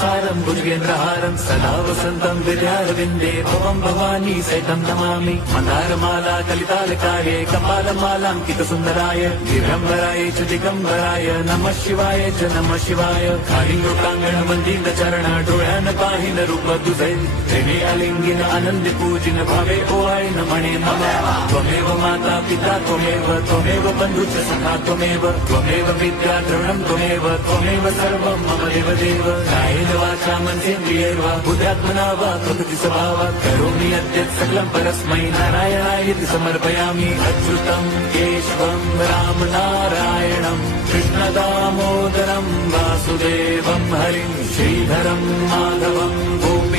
सारं भुजगेन्द्रहारं सदा वसन्तं विद्यारविन्दे भवं भवानी सहितं नमामि मन्दारमाला कलितालकाये कपालमालाङ्कितसुन्दराय दिगम्बराय च दिगम्बराय नमः शिवाय च नमः शिवाय कालिङ्गोटाङ्गण वन्दित चरण डोळ्यान पाहिन रूप तुझे प्रेमे अलिंगिन आनंद पूजिन भावे ओवाळीन म्हणे मम त्वमेव माता पिता त्वमेव बन्धुश्च सखा त्वमेव विद्या द्रविणं त्वमेव सर्वं मम देव कायेन वाचा मनसेन्द्रियैर्वा बुद्ध्यात्मना वा प्रकृति स्वभावात् करोमि यद्यत् सकलं परस्मै नारायणायति समर्पयामि अच्युतं केशवं राम नारायणं कृष्णदामोदरं वासुदेवं हरिं श्रीधरं माधवं गोपी